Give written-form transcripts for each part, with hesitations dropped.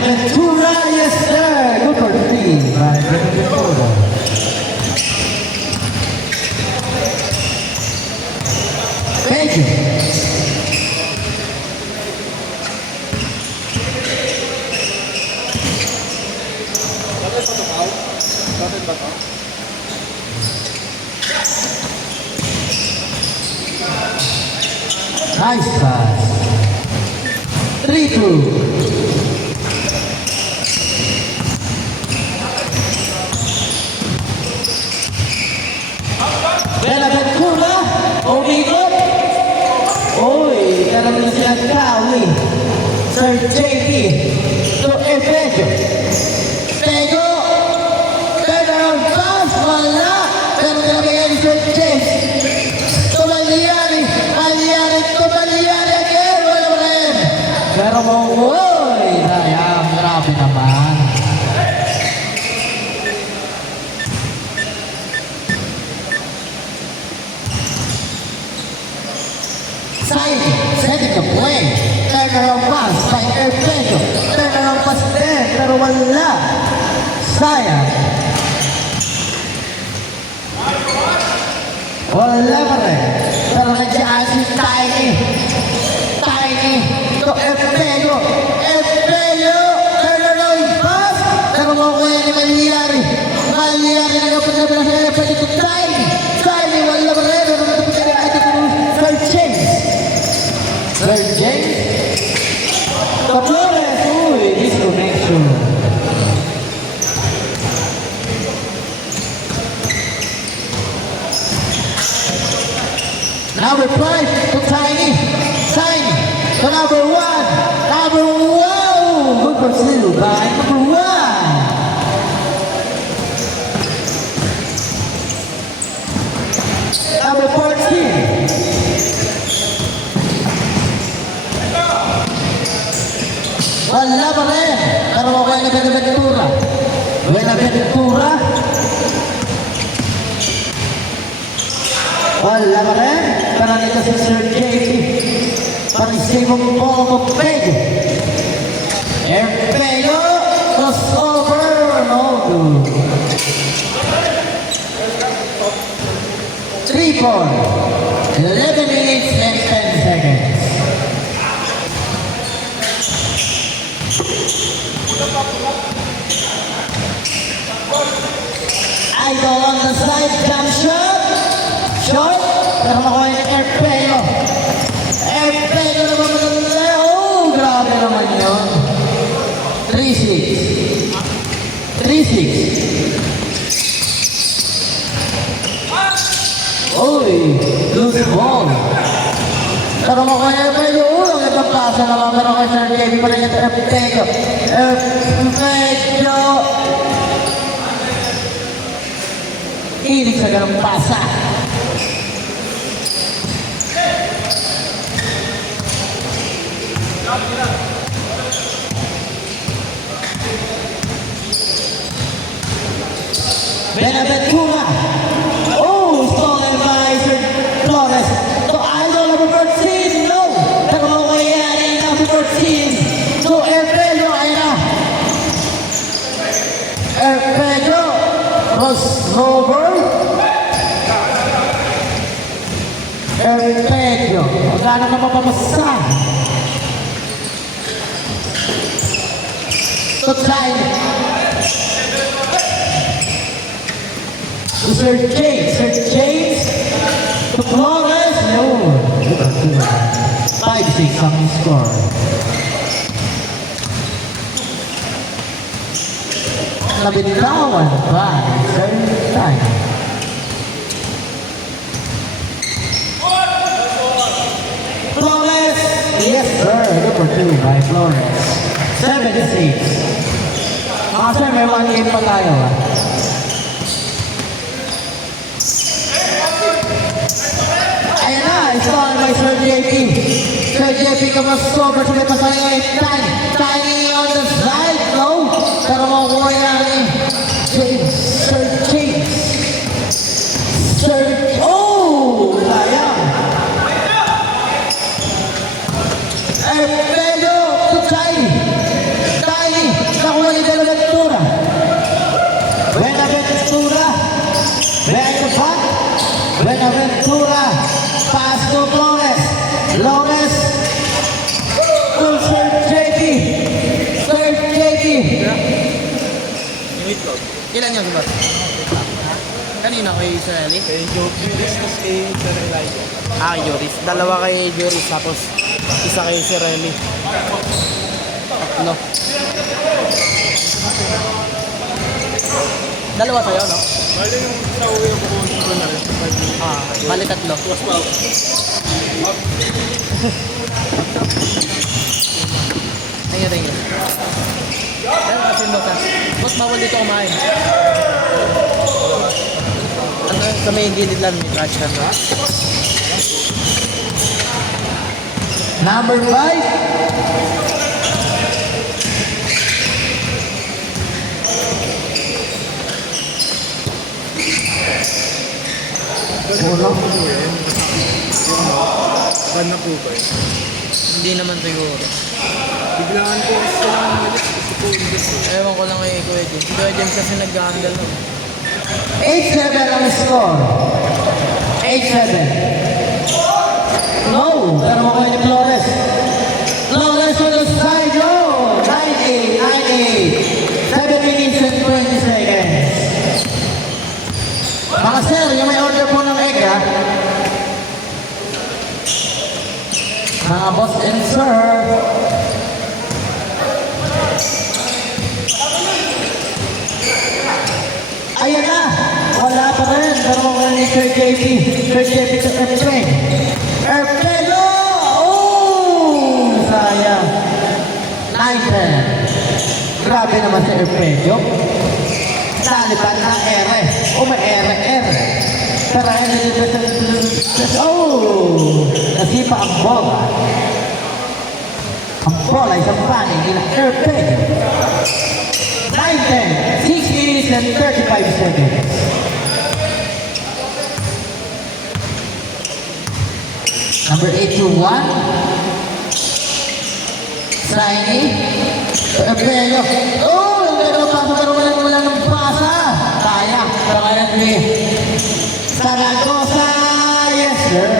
Benaventura, yes sir. Good for 3 by Benaventura. Thank you. Nice pass. 3-2. Benaventura, umikot. Uy, talagang silang kawi. Sir JP to Efejo. Tego, turnaround pass, wala. Pero talaga ni Sir James. Tumaliari again, wala mo rin. Pero uy, sayang, grabe naman. Setting the play. Turnaround pass by Efejo. Turnaround pass din, pero wala. Sayang. Wala pa rin. Pero nandiyan si Tiny to Efejo. Turnaround pass. Pero makuha ni Maliari nagpasabi na siya Efejo to Tiny, wala pa rin. Sir James Flores, uy, disconnection. Number 5 to Tiny to number 1, good for Silu by number 1. Number 14. Wala pa rin. Pero makuha na Benaventura. Wala pa rin. Pero nito si Sir JP. Panisibong ball mo Pego. Pego. Crossover. No good. 3-4. 11 minutes and 10 seconds. Idol on the side, jump shot, pero makuha ni Erpego naman maganda, oh, grabe naman yun. 3-6. Uy, loose ball. Pero makuha ni Erpego, ang itong pasa naman, pero kay Sir Kevin pa rin yung Erpego. Hilig sa ganang pasa. Benaventura. Oh, stolen by Sir Flores. To Idol number 14. No. Pero makuha number 14. To Efejo. Efejo. Crossover. Efejo. Magkano na mapapasa. To Tiny. To Sir James. To Flores. No. 5-6 ang score. Nabitawan ba ni Sir Tiny? Flores! Yes sir, number 2 by Flores. 7-6. Mga sir, may 1 game pa tayo ha. Ayan na, installed by Sir JP. Sir JP kamas-over sa may pasaya ngayon. Tiny on the side, no? Pero makuha ni Sir James. Oh! Sayang. Efejo to Tiny. Buenaventura. Behind the back. Buenaventura. Pass to Flores. Flores. To Sir JP. Sir JP. Ilan yung ba? Kanina kay Israeli? Kay Joris, tapos kay Elijah. Ah, kay Joris. Dalawa kay Joris, tapos isa kay Israeli. Tatlo. Dalawa sa'yo, no? Bali yung sa uwi ako ko na rin. Ah, bali tatlo. Thank you. Pero kasi mo ka. Boss, bawal dito kumain. Ano, sa may gilid lang may trash can, no? Number 5. Ulo. Ban na po ba? Hindi naman siguro. Biglaan ko kasi sila umalis kasi po hindi. Ewan ko lang kay Kuya James. Si Kuya James kasi nag-handle nun. 8-7 ang score. 8-7. No, pero makuha ni Flores. Flores on the side, no. 98. 7 minutes and 20 seconds. Mga sir, yung may order po ng egg, ha? Mga boss and sir. Ayan na! Wala pa rin. Pero wala ni Sir JP. Sir JP sa F-train. Erpelo! Oh! Sayang. 9-10. Grabe naman si Erpelo. Nalipan na ere. O may ere. Pero oh! Nasipa ang bola. Ang bola ay sa panig nila Erpelo. 9-10, 6 minutes and 35 seconds. Number 8-1. Saini. Ebello. Oh, ang ganda ng pasa pero wala ng pasa. Kaya. Pero kaya ni Zaragoza. Yes, sir.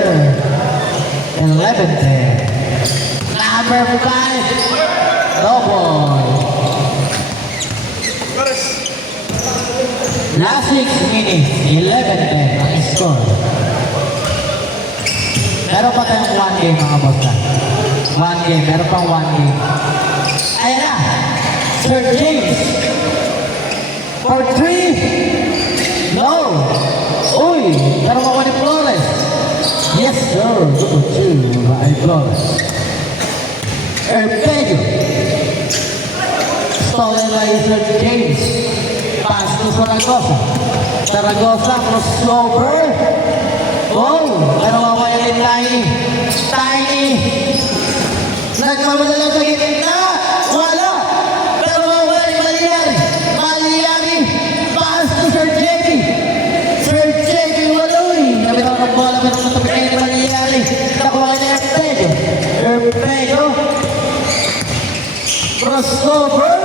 11-10. Number 5. Double. Last 6 minutes, 11-10 ang score. Meron pa tayong 1 game mga boss na. 1 game, meron pang 1 game. Ayan na, Sir James. For 3. No. Uy, meron ako ni Flores. Yes sir, good for 2 by Flores. Erpello. Stolen by Sir James. Pass to Zaragoza. Zaragoza crossover. Oh, pero mawala ni Tiny. Tiny. Nagmamadala sa gitna. Wala. Pero mawala ni Maliari. Maliari. Pass to Sir JP. Sir JP waloy. Nabitaw ng bola pero matapit ni Maliari. Nakuha ni Erpello. Erpello. Crossover.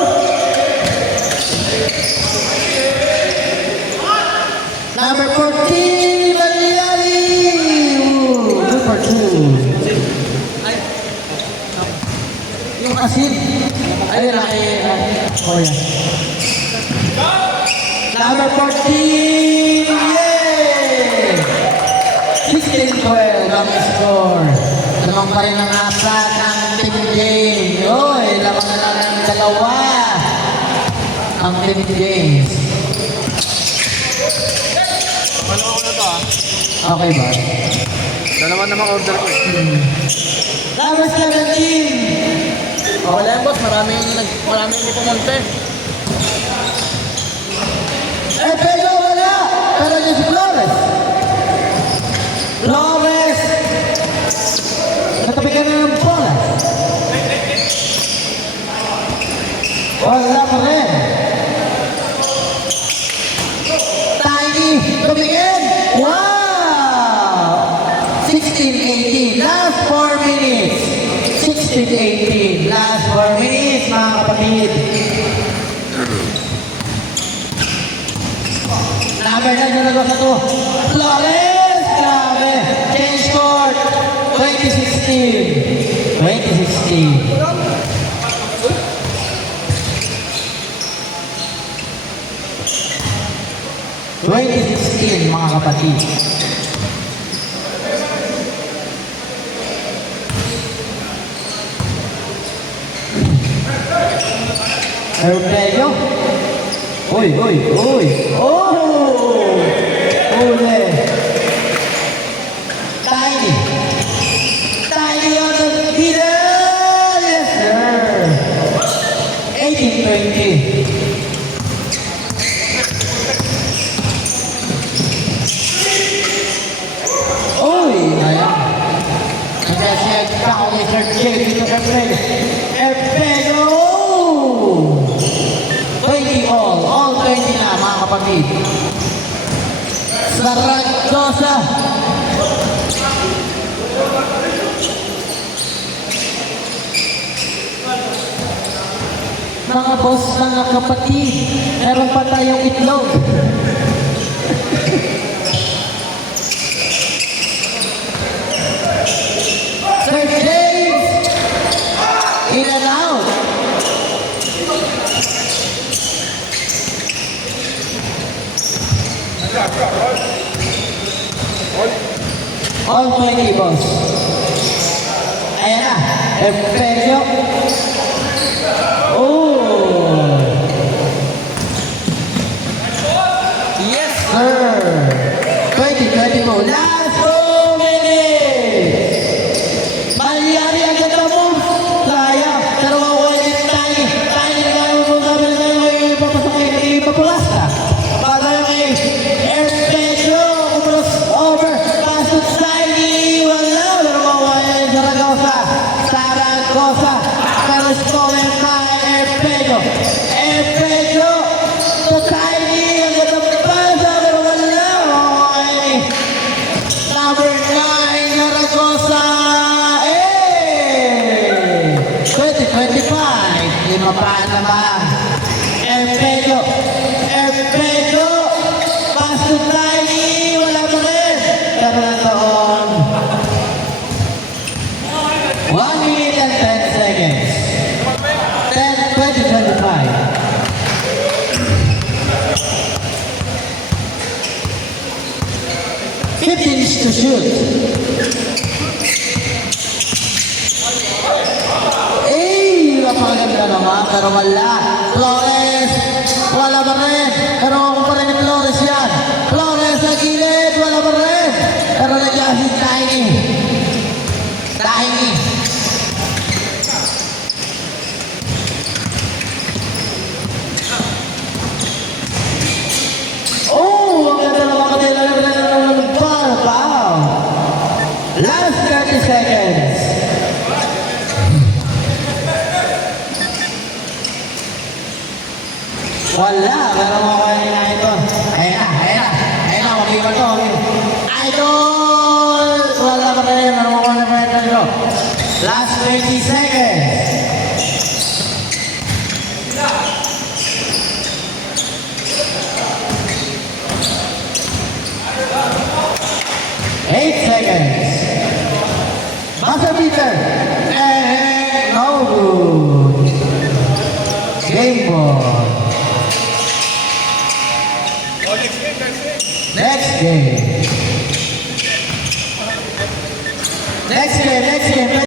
Number 14, Maliari! Good for 2. Yung asin. Ayun na oh yeah. Number 14, yay! 16-12 ang score. Lamang pa rin ang apat ng Team James. Oy, lamang na lang ng dalawa. Ang Team James. Ano ako na to ah? Okay ba? Dalawa naman order ko eh. Number 17! Wala yan, boss. Maraming hindi pumunta. Erpello wala! Pero yung si Flores. Flores! Natabi ka na ng bola. Wala pa rin. Tiny! Tumingin! Wow! 16-18. Last 4 minutes. 16-18. Last 4 minutes, mga kapatid. Number 9 na Zaragoza to. Flores! Grabe! Change court! 2016. 2016. Mga kapatid. Hermelio. Uy, uy, uy. Oh! Ule. Tiny. Tiny on the middle. Yes, sir. 18-20. Uy, ayan. Kasi ikaw ni Sir Jerry to Hermelio. Hermelio! 20 all 20 na mga kapatid. Zaragoza. Mga boss, mga kapatid, meron pa tayong itlog. Sir James, in and out. All 20, boss. Ayan na. Hermelio. Oh. Yes, sir. 20 mo. Last 2 minutes. Malyari ang ganda mo. Kaya. Pero makuha din tayo. Tayo na gano'n mo sabi na tayo ay ipapasakin. Ipapalasta. Para yung kay Hermelio. Kumalas over. Pasok tayo. Wala. Pero makuha din Zaragoza. Zaragoza. Pero scorer kay Hermelio. Hermelio. To Tiny. Ang ganda pa. Pero wala. Okay. Number 9, Zaragoza. Eh! 20-25. Lima pa naman. Hermelio. Hermelio. Pass to Tiny. Wala pa rin. Pero nandoon. 1 minute and 10 seconds. 20-25. 15 to shoot. Eh, napakaganda naman, pero wala. Flores, wala pa rin. Pero ako pa rin ni Flores yan. Flores sa gilid, wala pa rin. Pero nandiyan si Tiny. Tiny. Oh, ang ganda naman ka nila. Wow. Last 30 seconds. Wala. Pero makakuha na ito. Ayan na, ayan na. Ayan na, mag-iwan to. Idol! Wala pa rin. Pero makakuha na ito. Last 20 seconds. Eight seconds. Buzzer beater. And no good. Game ball. Next game. Next game.